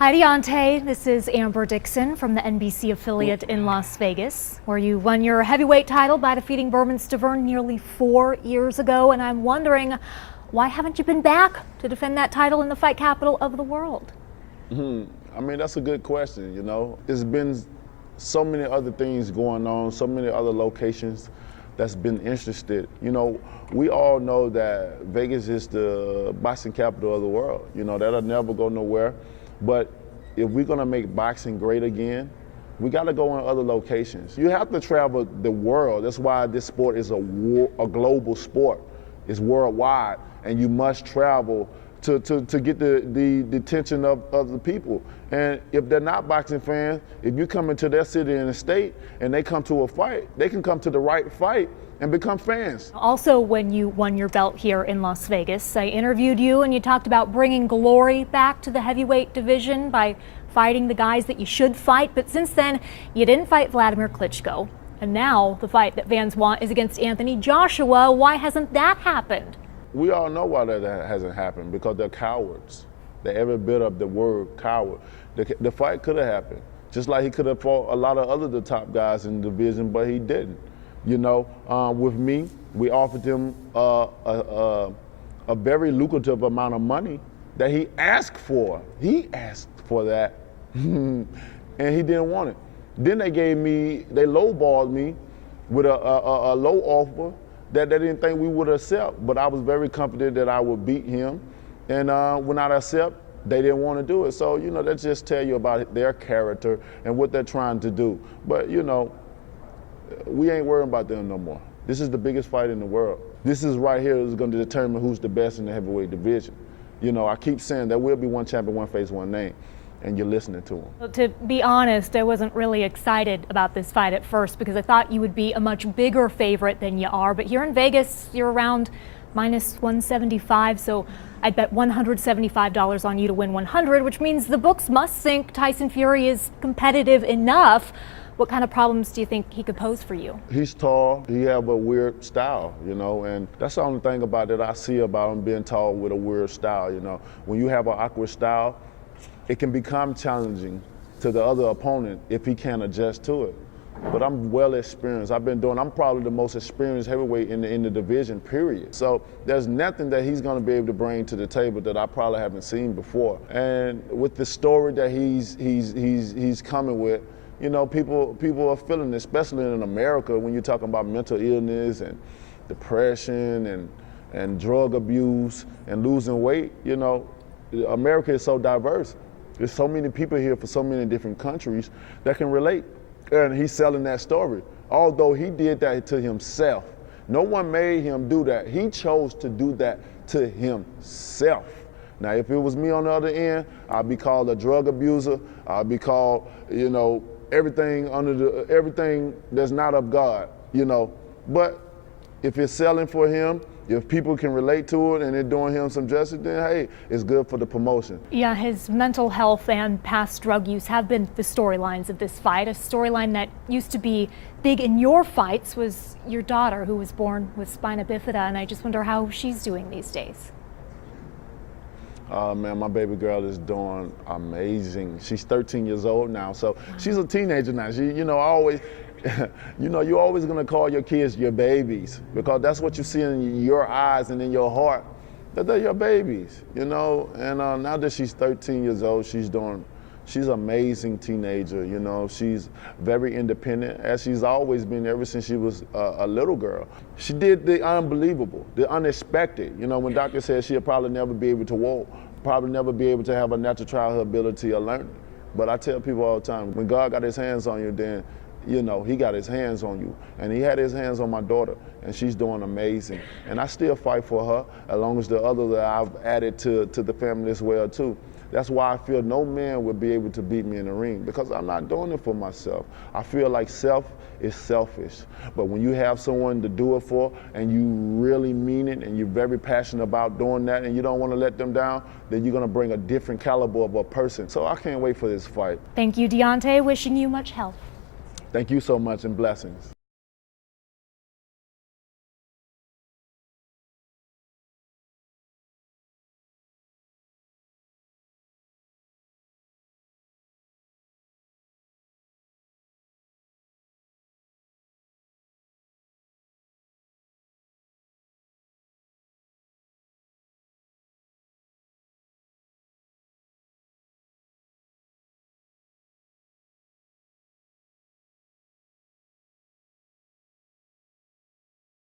Hi, Deontay. This is Amber Dixon from the NBC affiliate in Las Vegas, where you won your heavyweight title by defeating Berman Stavern nearly 4 years ago. And I'm wondering, why haven't you been back to defend that title in the fight capital of the world? I mean, that's a good question, There's been so many other things going on, so many other locations that's been interested. We all know that Vegas is the boxing capital of the world. That'll never go nowhere. But if we're gonna make boxing great again, we gotta go in other locations. You have to travel the world. That's why this sport is a global sport. It's worldwide, and you must travel to get the attention of the people. And if they're not boxing fans, if you come into their city and state and they come to a fight, they can come to the right fight and become fans. Also, when you won your belt here in Las Vegas, I interviewed you and you talked about bringing glory back to the heavyweight division by fighting the guys that you should fight. But since then, you didn't fight Vladimir Klitschko. And now the fight that fans want is against Anthony Joshua. Why hasn't that happened? We all know why that hasn't happened, because they're cowards. They every bit of the word coward. The fight could have happened, just like he could have fought a lot of the top guys in the division, but he didn't. With me, we offered him a very lucrative amount of money that he asked for. He asked for that, and he didn't want it. Then they lowballed me with a low offer that they didn't think we would accept. But I was very confident that I would beat him, and when I accept, they didn't want to do it. So that just tell you about their character and what they're trying to do. But we ain't worrying about them no more. This is the biggest fight in the world. This is right here is going to determine who's the best in the heavyweight division. I keep saying there will be one champion, one face, one name, and you're listening to them. Well, to be honest, I wasn't really excited about this fight at first because I thought you would be a much bigger favorite than you are. But here in Vegas, you're around minus 175, so I'd bet $175 on you to win 100, which means the books must think Tyson Fury is competitive enough. What kind of problems do you think he could pose for you? He's tall. He have a weird style, and that's the only thing about it I see about him, being tall with a weird style. When you have an awkward style, it can become challenging to the other opponent if he can't adjust to it. But I'm well experienced. I'm probably the most experienced heavyweight in the division, period. So there's nothing that he's gonna be able to bring to the table that I probably haven't seen before. And with the story that he's coming with, people are feeling it, especially in America, when you're talking about mental illness and depression and drug abuse and losing weight. America is so diverse. There's so many people here for so many different countries that can relate. And he's selling that story. Although he did that to himself. No one made him do that. He chose to do that to himself. Now, if it was me on the other end, I'd be called a drug abuser. I'd be called, everything that's not of God, But if it's selling for him, if people can relate to it and they're doing him some justice, then hey, it's good for the promotion. Yeah, his mental health and past drug use have been the storylines of this fight. A storyline that used to be big in your fights was your daughter, who was born with spina bifida, and I just wonder how she's doing these days. Man, my baby girl is doing amazing. She's 13 years old now, so she's a teenager now. You're always gonna call your kids your babies, because that's what you see in your eyes and in your heart, that they're your babies, And now that she's 13 years old, she's an amazing teenager, She's very independent, as she's always been ever since she was a little girl. She did the unbelievable, the unexpected. When doctors said she'll probably never be able to walk, probably never be able to have a natural childhood ability or learning. But I tell people all the time, when God got his hands on you, then he got his hands on you. And he had his hands on my daughter, and she's doing amazing. And I still fight for her, as long as the other that I've added to the family as well, too. That's why I feel no man would be able to beat me in the ring, because I'm not doing it for myself. I feel like self is selfish. But when you have someone to do it for, and you really mean it, and you're very passionate about doing that, and you don't want to let them down, then you're going to bring a different caliber of a person. So I can't wait for this fight. Thank you, Deontay. Wishing you much health. Thank you so much, and blessings.